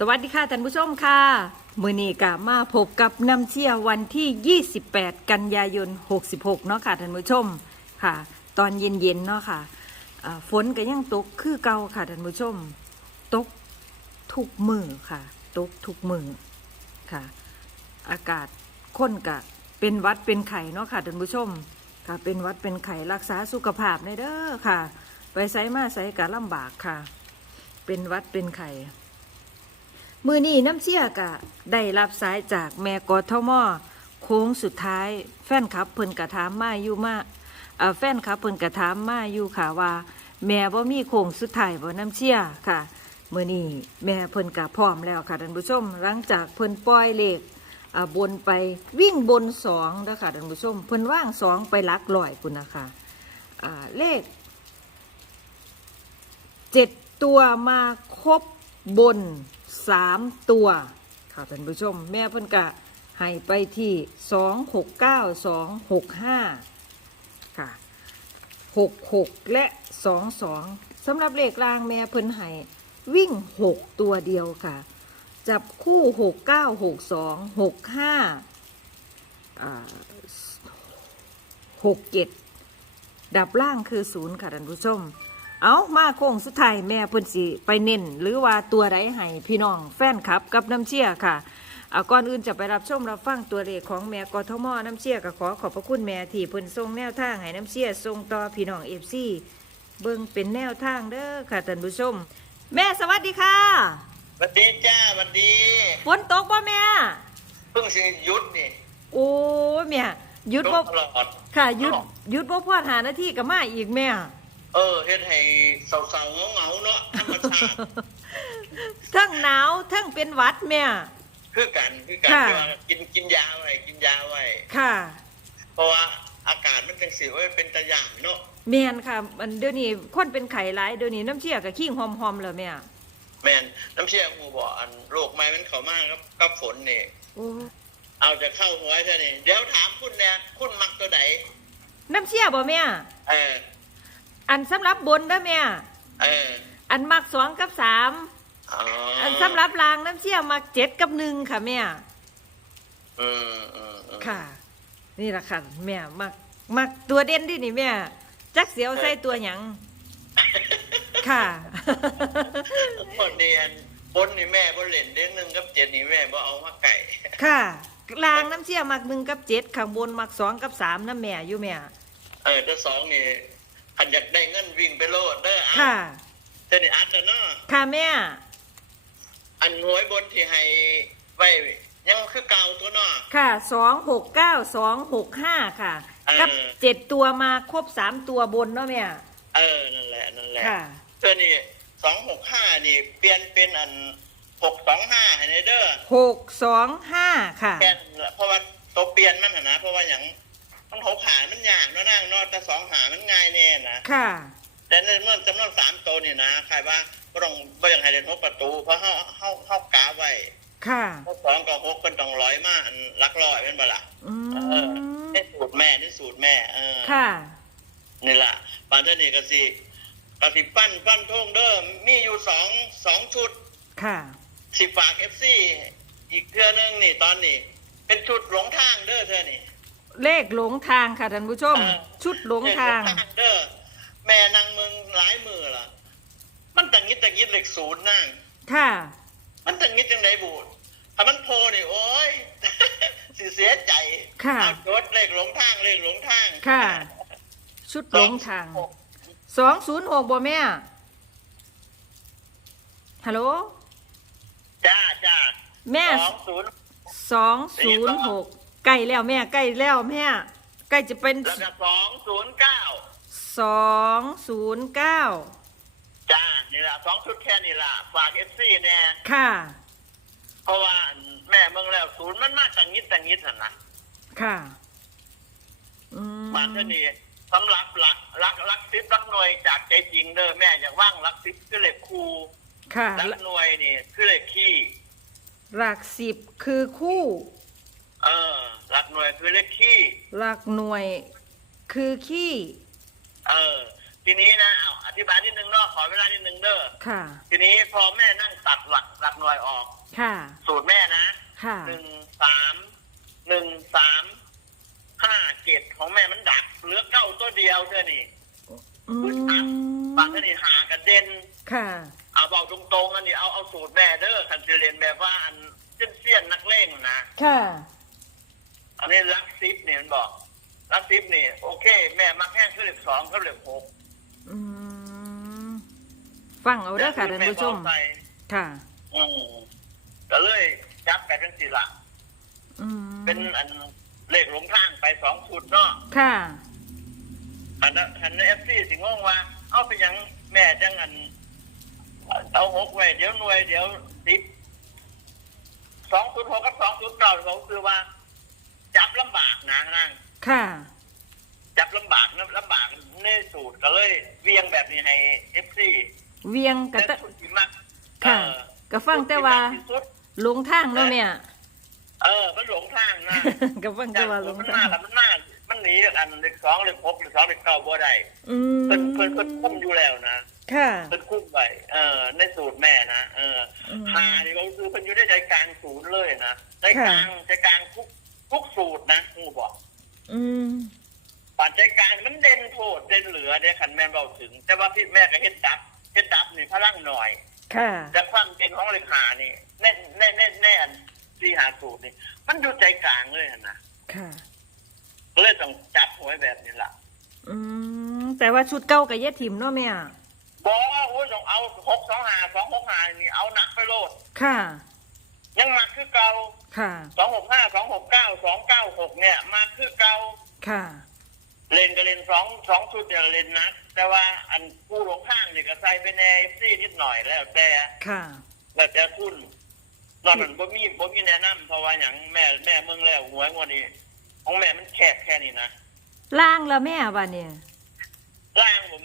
สวัสดีค่ะท่านผู้ชมค่ะ มือนี้กะมาพบกับน้ำเชี่ยวันที่ 28 กันยายน 66 เนาะค่ะท่านผู้ชมค่ะ ตอนเย็นๆเนาะค่ะฝนก็ยังตกคือเก่าค่ะท่านผู้ชม ตกทุกมือค่ะ ตกทุกมือค่ะ อากาศค้นกะเป็นวัดเป็นไข่เนาะค่ะท่านผู้ชมค่ะเป็นวัดเป็นไข่รักษาสุขภาพในเด้อค่ะ ไปไสมาไสกะลำบากค่ะ เป็นวัดเป็นไข่ มือนี้น้ำเชี่ยกะได้รับสายจากแม่กอทมอโค้งสุดท้าย แฟนคลับเพิ่นกระถามมาอยู่มาเอ่อแฟนคลับเพิ่นกระถามมาอยู่ค่ะว่า แม่บ่มีโค้งสุดท้ายบ่น้ำเชี่ยค่ะมือนี้แม่เพิ่นกะพร้อมแล้วค่ะท่านผู้ชม หลังจากเพิ่นปล่อยเลขอ่าบนไปวิ่งบนสองเด้อค่ะท่านผู้ชม เพิ่นว่างสองไปลักร้อยคุณนะคะเลขเจ็ดตัวมาครบบน สามตัว ค่ะท่านผู้ชม แม่เพิ่นกะให้ไปที่สองหกเก้าสองหกห้าค่ะหกหกและสองสองสำหรับเลขรางแม่เพิ่นให้วิ่งหกตัวเดียวค่ะ จับคู่หกเก้าหกสองหกห้าหกเจ็ดดับล่างคือศูนย์ค่ะท่านผู้ชม เอามาโค้งสุดท้ายแม่เพิ่นสิไปเน้น หรือว่าตัวใดให้พี่น้องแฟนคลับกับน้ำเชี่ยค่ะเอาก่อนอื่นจะไปรับชมรับฟังตัวเลขของแม่กทมน้ำเชี่ยก็ขอขอบพระคุณแม่ที่เพิ่นส่งแนวทางให้น้ำเชี่ยส่งต่อพี่น้องเอฟซีเบิ่งเป็นแนวทางเด้อค่ะท่านผู้ชม แม่สวัสดีค่ะสวัสดีจ้าสวัสดีฝนตกบ่แม่เพิ่งสิหยุดนี่โอ้ยแม่หยุดตบ่กตลอดค่ะหยุดหยุดบ่พอดหานาทีก็มาอีกแม่ เออเฮ็ดให้เศร้าๆเหงาๆเนาะธรรมชาติทั้งหนาวทั้งเป็นหวัดแม่ คือกันคือกันค่ะ ที่ว่ากินกินยาไว้กินยาไว้ค่ะ เพราะว่าอากาศมันจังสิว่าเป็นตะหยางเนาะแม่นค่ะ มันเดี๋ยวนี้คนเป็นไข้หลายเดี๋ยวนี้น้ำเชี่ยกับขี้งหอมๆเลยแม่แม่นน้ำเชี่ยหูบ่อันโรคใหม่มันเข้ามากับกับฝนนี่ โอ้เอาจะเข้าหัวเท่านี้เดี๋ยวถามคุณเนี่ยคุณมักตัวไหนน้ำเชี่ยบ่แม่เออ อันสำหรับบนเด้อแม่เอออันมักสองกับสามอ๋ออันสำหรับรางน้ำเชี่ยมักเจ็ดกับหนึ่งค่ะแม่อืมอืมอืมค่ะ นี่แหละค่ะแม่มักมักตัวเด่นที่นี่แม่จักเสียวใส่ตัวหยังค่ะคนเรียนบนนี่แม่บ่เล่นเด้หนึ่งกับเจ็ดนี่แม่บ่เอามาไก่ค่ะรางน้ำเชี่ยมักหนึ่งกับเจ็ดข้างบนมักสองกับสามน้ำแม่อยู่แม่ เออถ้าสองนี่ ขันอยากได้เงินวิ่งไปโลดเด้ออ่ค่ะเท่านี้อัดแล้วเนาะค่ะแม่ อันหวยบนที่ให้ไว้ยังคือเก่าตัวเนาะ ค่ะสองหกเก้าสองหกห้าค่ะเออ กับเจ็ดตัวมาครบสามตัวบนเนาะแม่ เออ นั่นแหละ นั่นแหละค่ะเท่านี้สองหกห้านี่เปลี่ยนเป็นอันหกสองห้าให้ในเด้อหกสองห้าค่ะเปลี่ยนเพราะว่าตัวเปลี่ยนมันหั่นนะเพราะว่าอย่าง มันหกหามันยากเนาะนั่งเนาะแต่สองหามันง่ายแน่นะค่ะ แต่ในเมื่อจำนวนสามตัวนี่นะใครว่าบ่ต้องบ่อย่างให้เล่นหกประตู เพราะเฮาเฮาเฮากาไว้ค่ะพวกสองกับหกคนต้องร้อยมาอันลักร้อยเป็นบ่ล่ะอืเออมนี่สูตรแม่นี่สูตรแม่เออค่ะนี่ล่ะปานเทานี่ก็สิก็สิปั้นปั้นทงเด้อมีอยู่สองสองชุด ค่ะ สิฝาก FC อีกเทื่อนึงนี่ตอนนี้ เป็นชุดหลงทางเด้อเธอนี่ เลขหลงทางค่ะท่านผู้ชม เออ ชุดหลงทางเออเด้อแม่นางเมืองหลายมือล่ะ มันตังงิดตังงิดเลขศูนย์นั่ง ค่ะ มันตังงิดจังไดบูดถ้ามันโพนี่โอ้ย สิเสียใจค่ะ เอาจดเลขหลงทางเลขหลงทางค่ะ ชุดหลงทางสองศูนย์หกบ่แม่ฮัลโหลจ้าจ้าแม่สองศูนย์สองศูนย์หก ใกล้แล้วแม่ใกล้แล้วแม่ใกล้จะเป็นแล้วก็สองศูนย์เก้าสองศูนย์เก้าจ้านี่ละสองชุดแค่นี้ละฝากเอฟซีแน่ค่ะ เพราะว่าแม่เมืองแล้วศูนย์มันมากตังงิดตังงิดหันนะค่ะอืมมาเท่านี้สำหรับรักรักรักซิปรักหน่วยจากใจจริงเด้อแม่อยากว่างรักซิปคือเลขคูค่ะรักหน่วยนี่คือเลขขี้หลักสิบคือคู่ เออรักหน่วยคือเลขขี้ หลักหน่วยคือขี้ เออจทีนี้นะเอาอธิบายนิดนึงเนาะขอเวลานิดนึงเด้อ ค่ะ ทีนี้พอแม่นั่งตัดหลักหลักหน่วยออก ค่ะ สูตรแม่นะค่ะ หนึ่งสามหนึ่งสามห้าเจ็ดของแม่มันดับเหลือเก้าตัวเดียวเท่านี้อืมบางท่านี่หากระเด็น ค่ะ เอาบอกตรงๆอันนี้เอาเอาสูตรแม่เด้อคันจะเรียนแบบว่าอันเสี้ยนๆนักเล่งนะ ค่ะ อันนี้รักซิปเนี่ยมันบอกรักซิปนี่โอเค แม่มักแห้งคือเหล็กสองก็เหล็กหกอืมฟังเอาเด้อค่ะท่านผู้ชม แบอกไปค่ะ อืมก็เลยจับไปเป็นสิละอืมเป็นอันเลขหลงทางไปสองชุดเนาะค่ะ อันนั้นอันเอฟซีสิงงว่า เอาไปหยังแม่จังอันเอาหกไว้เดี๋ยวหน่วยเดี๋ยวสิบสองชุดหกกับสองชุดเก่าเขาคือว่าจับลำบากนะนั่งค่ะ จับลำบากนะลำบากในสูตรก็เลยเวียงแบบนี้ให้เอฟซีเวียงกะแต่ตะชุดที่มักค่ะ เออก็ฟังแต่ว่าชุดที่มักที่สุดหลงทางเนาะแม่ เออ มันหลงทางนะ ก็ฟังแต่ว่าหลงมันทามางแล้วมันมามันหนีอันเลขสองเลขหกเลขสองเลขเก้าบ่ได้อืมเพิ่นเพิ่นเพิ่นคุ้มอยู่แล้วนะค่ะ เพิ่นคุ้มไปเออในสูตรแม่นะเอออืมหานี่ก็คือเพิ่นอยู่ในใจกลางศูนย์เลยนะใจกลางใจกลางทุก ทุกสูตรนะงูบอกอืมป่านใจกลางมันเด่นโทษเด่นเหลือเด้คันแม่นเบาถึง แต่ว่าพี่แม่ก็เฮ็ดดับเฮ็ดดับนี่พลังหน่อย ค่ะแต่ความเด่นของเลขหานี่แน่แน่แน่แน่อันที่หาสูตรนี่ มันอยู่ใจกลางเลยหั่นนะค่ะก็เลยต้องจับหวยแบบนี้ล่ะ อืมแต่ว่าชุดเก่ากับเยดถิ่มเนาะแม่บอกว่าโอ้ยต้องเอาหกสองหาสองหกหานี่เอานักไปโลดค่ะ ยังมาคือเก่าค่ะ สองหกห้าสองหกเก้าสองเก้าหกเนี่ย มาคือเก่าค่ะ เล่นก็เล่นสองสองชุดเนี่ยเล่นนักแต่ว่าอันผู้หลงข้างเนี่ยก็ใส่ไปในซี่นิดหน่อยแล้วแต่ค่ะแล้วแต่ทุนนอกนั้นบ่มีบ่มีแนะนำเพราะว่าอย่างแม่แม่เมืองแล้วหวยงวดนี้ของแม่มันแคบแค่นี้นะล่างแล้วแม่ว่าเนี่ยร่างผม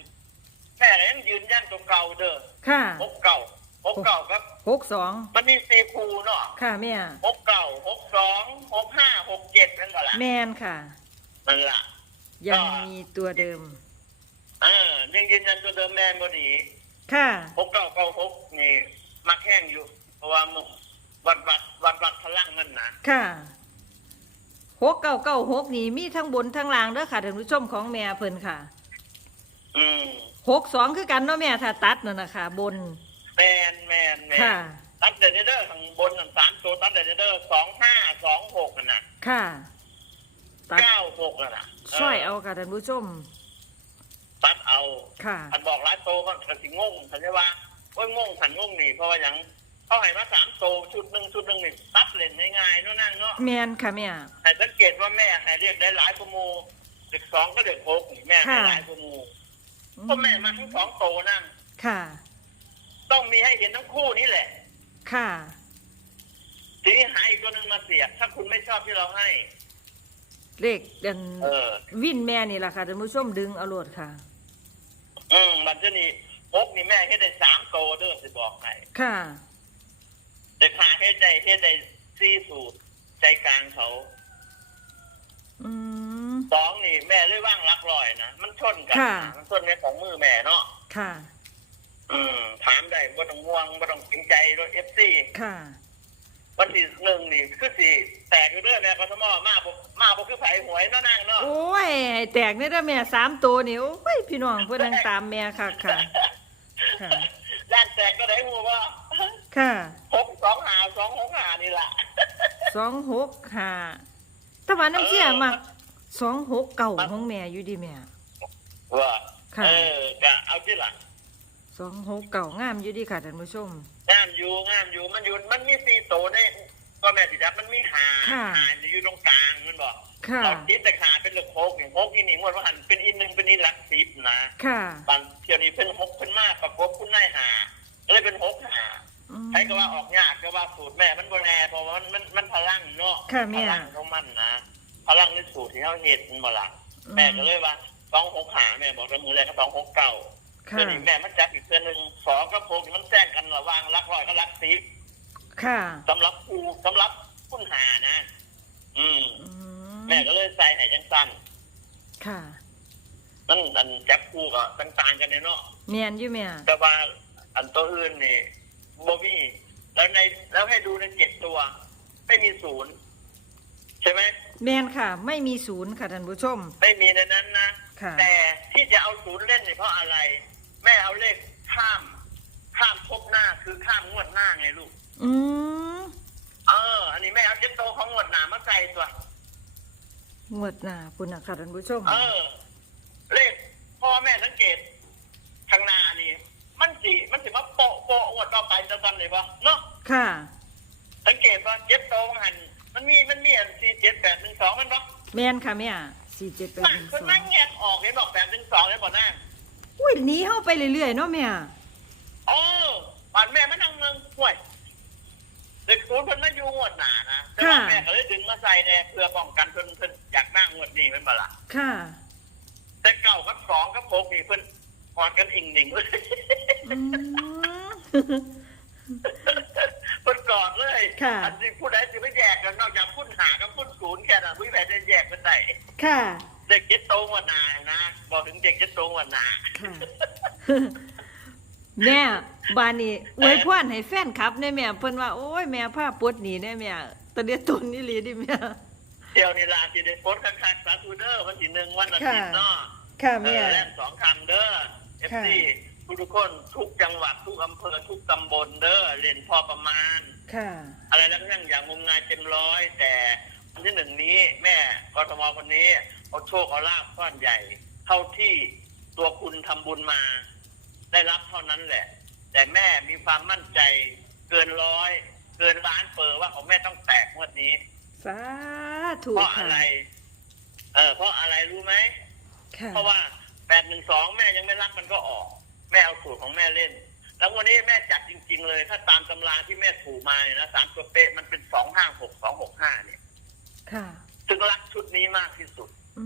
แม่ก็ยังยืนยันตัวเก่าเด้อค่ะหกเก่า หกเก่าครับ หกสองมันมีสี่คูเนาะค่ะแม่หกเก่าหกสองหกห้าหกเจ็ดนั่นก็ละแมนค่ะ นั่นล่ะยังมีตัวเดิมอ่ายังยืนยันตัวเดิมแม่บดี ค่ะหกเก่าเก่าหกนี่มาแข่งอยู่ เพราะว่ามึงวัดวัดวัดวัดพลังมันนะค่ะหกเก้าเก้าหกนี่มีทั้งบนทั้งล่างเด้อค่ะท่านผู้ชมของแม่เพิ่นค่ะ อืมหกสองคือกันเนาะแม่ถ้าตัดนั่นนะคะบน แมนแมนแมนค่ะ ตัดเดนเดอร์ข้างบนนั่นสามตัวตัดเดนเดอร์สองห้าสองหกนั่นน่ะค่ะ ตัดเก้าหกนั่นน่ะช่วยเอาค่ะท่านผู้ชม ตัดเอาค่ะ อันบอกหลายโตก็กระสิงงฉันจะว่าโอ้ยงงขันงงนี่เพราะว่าอย่างเขาให้มาสามโตชุดหนึ่งชุดหนึ่งนี่ตัดเล่นง่ายๆเนาะนั่งเนาะแมนค่ะแม่ ให้สังเกตว่าแม่ให้เรียกได้หลายกว่าหมูเด็กสองก็เด็กหกนี่แม่ให้ค่ะหลายกว่าหมูเพราะแม่มาทั้งสองโตนั่นค่ะ ต้องมีให้เห็นทั้งคู่นี่แหละค่ะ ทีนี้หาอีกตัวหนึ่งมาเสียบถ้าคุณไม่ชอบที่เราให้ เลขเดนเออ วินแม่นี่แหละค่ะท่านผู้ชมดึงเอาโลดค่ะ อืมมันจะนี่หกนี่แม่ให้ได้สามโตเด้อสิบอกให้ค่ะ เด็กหาให้ได้ให้ได้สี่สูตรใจกลางเขาอืม สองนี่แม่เลยว่างรักลอยนะมันชนกันค่ะนะมันชนในของมือแม่เนาะ ค่ะ อืมถามได้ว่าต้องง่วงว่าต้องจริงใจรถเอฟซีค่ะ วันที่หนึ่งนี่คือสี่แตกอยู่เรื่อยแม่กทมมาบ่มาบ่คือไผหวยเนาะนั่งเนาะโอ้ยให้แตกนี่ได้อแม่สามตัวนี่โอ้ยพี่น้องเพื่อนนั่งตามแม่ค่ะค่ะ ค่ะ ด้านแตกก็ได้หัวว่าค่ะหกสองหาสองหกหานี่ล่ะสองหกห้าแต่ว่าน้ำเชี่ยเออมักสองหกเก่าของแม่อยู่ดีแม่ว่าค่ะ เออก็เอาที่หลัง สองหกเก่างามอยู่ดีค่ะท่านผู้ชม งามอยู่งามอยู่มันอยู่มันมีสี่โตในก็แม่สิจับมันมีขาค่ะขาอยู่ตรงกลางมันบอกค่ะเราคิดแต่ขาเป็นเหลือโคกอย่างโคกนี่นี่งวดว่าหันเป็นอีกหนึ่งเป็นอีหลักสิบนะค่ะบางเที่ยวนี้เป็นหกเป็นมากประกบคุณนายหาก็เลยเป็นหกหาอืม ใช้ก็ว่าออกยากก็ว่าสูตรแม่มันบนแน่เพราะว่ามันมันมันพลังเนาะค่ะแม่ พลังของมันนะพลังในสูตรที่เขาเห็นมาละอืมแม่ก็เลยว่าสองหกหาแม่บอกระมือแรกก็สองหกเก้า ค่ะเดี๋ยวนี้แม่มันจับอีกเพื่อนหนึ่งสองก็พกมันแจ้งกันระหว่างรักร้อยก็รักสิบค่ะสำหรับครูสำหรับคุณหานะ อืม อืมแม่ก็เลยใส่ให้จังสั้นค่ะนั่นอันจับคู่ก็ต่างๆกันเนี่ยเนาะแม่นอยู่แม่แต่ว่าอันตัวอื่นนี่บมีแล้วในแล้วให้ดูในเจ็ดตัว ไม่มีศูนย์ใช่ไหมแม่นค่ะ ไม่มีศูนย์ค่ะท่านผู้ชม ไม่มีในนั้นนะค่ะ แต่ที่จะเอาศูนย์เล่นเนี่ยเพราะอะไร แม่เอาเลขข้าม ข้ามทบหน้าคือข้ามงวดหน้าไงลูก อืมเออ อันนี้แม่เอาเจ็ดตัวของงวดหน้ามาใส่ตัว งวดหน้าปุ่นนะค่ะท่านผู้ชมเออ เลขพ่อแม่สังเกตทางหน้านี่ มันสิมันสิมาโปะโปะงวดต่อไปจะกันเลยปะเนาะค่ะ สังเกตว่าเจ็ดตัวหันมันมีมันมีอันสี่เจ็ดแปดหนึ่งสองมันปะแม่นค่ะแม่สี่เจ็ดแปดมันหนึ่งคนสอนั่งงแยกออกเห็นบอกแปดหนึ่งสองเลยบอกหน้า อุ้ยหนีเข้าไปเรื่อยๆเนาะแม่ โอ้ป่านแม่มานั่งเมืองห่วยเด็กศูนย์เพิ่นมาอยู่งวดหนานะแต่ว่าแม่ก็เลยดึงมาใส่เนี่ยเพื่อป้องกันเพิ่นเพิ่นอยากนั่งงวดนี้เป็นบ่ล่ะค่ะแต่เก่ากับสองกับหกนี่เพิ่นกอดกันอิงหนิงเลยอืม เพิ่นกอดเลยค่ะ อันที่ผู้ใดจะไม่แยกกันนอกจากพุ่นหากับพุ่นศูนย์แค่นั้นผู้ใดจะแยกกันไหนค่ะ เด็กเจ็ดโตงวดหนานะบอกถึงเด็กเจ็ดโตงวดหนาค่ะแม่บานนี้อวยพรให้แฟนคลับเนี่ยแม่เพิ่นว่าโอ้ยแม่ผ้าปวดหนีเนี่ยแม่ตะเดียตนนี่หลีดิแม่เที่ยวนี่ล่ะที่ได้โพสต์คักๆสาธุเด้อวันที่หนึ่งวันอาทิตย์เนาะค่ะเอแม่อแลกสองคำเด้อเอฟค่ะซีทุกๆคนทุกจังหวัดทุกอำเภอทุกตำบลเด้อเรียนพอประมาณ ค่ะ อะไรแล้วก็อย่างอย่างงมงายเต็มร้อย แต่วันที่หนึ่งนี้ แม่กทมคนนี้ เอาโชคเอาลาภก้อนใหญ่ เท่าที่ตัวคุณทำบุญมา ได้รับเท่านั้นแหละ แต่แม่มีความมั่นใจเกินร้อยเกินล้านเปอร์ว่าของแม่ต้องแตกงวดนี้สาธุเพราะค่ะอะไร เออเพราะอะไรรู้ไหมค่ะเพราะว่าแปดหนึ่งสองแม่ยังไม่รักมันก็ออก แม่เอาสูตรของแม่เล่น แล้ววันนี้แม่จัดจริง ๆ เลย ถ้าตามตำราที่แม่ถูกมาเนี่ยนะสามตัวเป๊ะมันเป็นสองห้าหกสองหกห้าเนี่ย ค่ะ ซึ่งรักชุดนี้มากที่สุด อื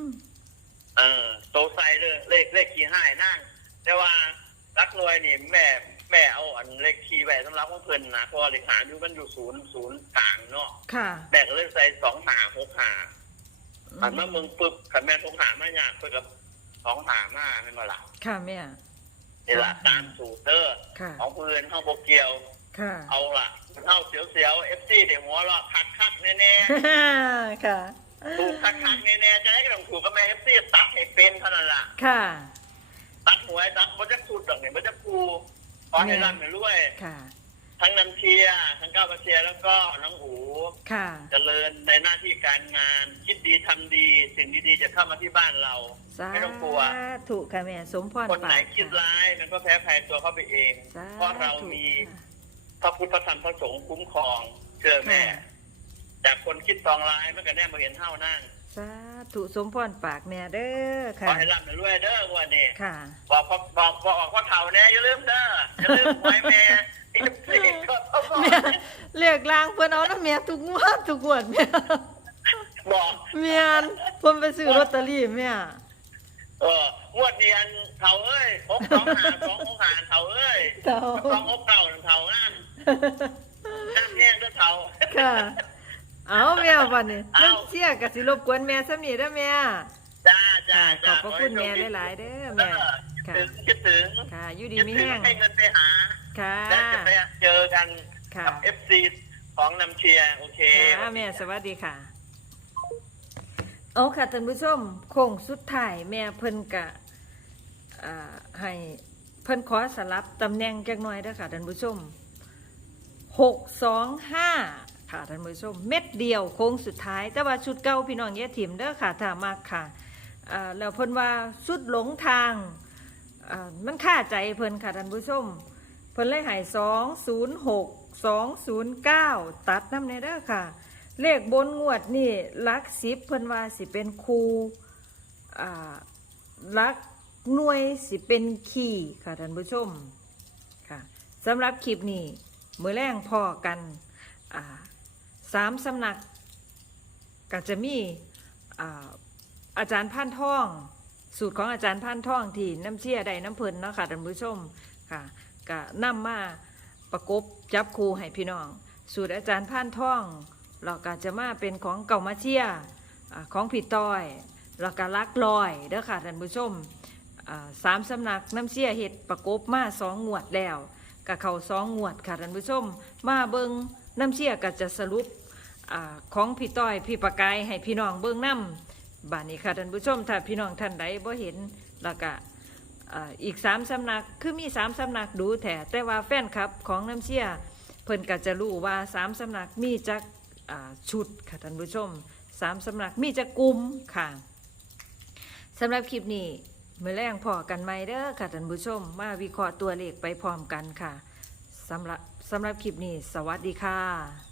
มเออโตไซเลยเลขเลขขี่ห้านั่ง แต่ว่ารักรวยนี่แม่แม่เอาอันเลขขี่ไว้สำหรับของเพิ่นนะเพราะว่าเลขหาอยู่มันอยู่ศูนย์ศูนย์กลางเนาะค่ะแม่ก็เลยใส่สองหาหกหาอันเมื่อมึงปึ๊บขันแม่หกหามาอยากเพื่อกับสองหามาไม่มาละค่ะแม่นี่ละตามสูตรเด้อค่ะของเพื่อนเข้าโบเกียวค่ะเอาละเข้าเสียวเสียวเอฟซีเดี๋ยวหัวเราะคักคักๆแน่ค่ะๆ ถูกคักคักๆแน่ๆจะให้กระดงถูกกับแม่เอฟซีตัดให้เป็นเท่านั้นล่ะ ค่ะ ตัดหวยตัดมันจะสูตรดอกเนี่ยมันจะครูขอให้ร่ำให้รวย ค่ะ ทั้งน้ำเชียร์ทั้งก้าวประเชียร์แล้วก็น้องหูค่ะ เจริญในหน้าที่การงาน คิดดีทำดี สิ่งดีๆจะเข้ามาที่บ้านเรา สาไม่ต้องกลัว ธุค่ะแม่ สมพรคนไหนปากคิดค่ะร้ายมันก็แพ้ภัยตัวเขาไปเอง สาเพราะเราธุมีค่ะ พระพุทธพระธรรมพระสงฆ์คุ้มครองเชื่อแม่ ค่ะ จากคนคิดตองร้ายมันก็แน่มาเห็นเท่านั่งสาธุสมพรปากแม่เด้อขค่ะอให้ร่ำให้รวยเด้อวันนี้ค่ะบอกบอกบอกบอกว่าเท่าแน่อย่าลืมเด้ออย่าลืมหวยแม่อีกสี่ก็ต้องบอกแม่เรียกลางเพิ่นเอาน้ำแม่ทุกงวดทุกงวดแม่บอกแม่นเพิ่นไปซื้อลอตเตอรี่แม่เอองวดเดียนเท่าเอ้ยหกสองหาสองหกหาเท่าเอ้ยเท่าสองหกเท่าเท่านั่นนั่นแห้งเด้อเท่า ค่ะ เอาแม่บัดนี้เอาเรื่องเชี่ยก็สิรบกวนแม่ซ้ำนี่เด้อแม่จ้าจ้าขอจ้าบพระคุณแม่หลายๆเด้อแม่ค่ะถึงคิดถึงค่ะอยู่ดีคิดมีถึงแห้งให้เงินไปหาค่ะและจะไปเจอกันค่ะกับเอฟซีของนำเชียร์โอเคค่ะแม่สวัสดีค่ะเอาค่ะท่านผู้ชมโค้งสุดท้ายแม่เพิ่นกะอ่าให้เพิ่นขอสลับตำแหน่งจักหน่อยเด้อค่ะท่านผู้ชมหกสองห้า ค่ะท่านผู้ชมเม็ดเดียวโค้งสุดท้าย แต่ว่าชุดเก่าพี่น้องอย่ถิ่มเด้อค่ะถามากค่ะแล้วเพิ่นว่าชุดหลงทางมันค่าใจเพิ่นค่ะท่านผู้ชมเพิ่นเลยหายสองศูนย์หกสองศูนย์เก้าตัดน้ำในเด้อค่ะ เลขบนงวดนี่ลักสิบเพิ่นว่าสิเป็นครูลักหน่วยสิเป็นขี่ค่ะท่านผู้ชมค่ะสำหรับคลิปนี้มือแรงพอกันอ่า สามสำนักก็จะมีอาอาจารย์พันท่อง สูตรของอาจารย์พันท่องที่น้ำเชี่ยได้น้ำเพลินเนาะค่ะท่านผู้ชมค่ะก็นำมาประกบจับคูให้พี่น้อง สูตรอาจารย์พันท่องเราก็จะมาเป็นของเก่ามาเชียอ่าของผิดต้อยแล้วก็ลักลอยเด้อค่ะท่านผู้ชมสามสำนักน้ำเชี่ยเห็ดประกบมาสองงวดแล้วกับเขาสองงวดค่ะท่านผู้ชม มาเบิงน้ำเชี่ยก็จะสรุป อของพี่ต้อยพี่ประกายให้พี่น้องเบิงน้ำบ้านนี้ค่ะท่านผู้ชมถ้าพี่น้องท่านใดบ่เห็นแล้วก็อีกสามสำนักคือมีสามสำนักดูแถแต่ว่าแฟนคลับของน้ำเชี่ยเพิ่นก็จะรู้ว่าสามสำนักมีจักชุดค่ะท่านผู้ชมสามสำนักมีจักกลุ่มค่ะสำหรับคลิปนี้เมื่อแรงพอกันไหมเด้อค่ะท่านผู้ชม มาวิเคราะห์ตัวเลขไปพร้อมกันค่ะสำหรับสำหรับคลิปนี้ สวัสดีค่ะ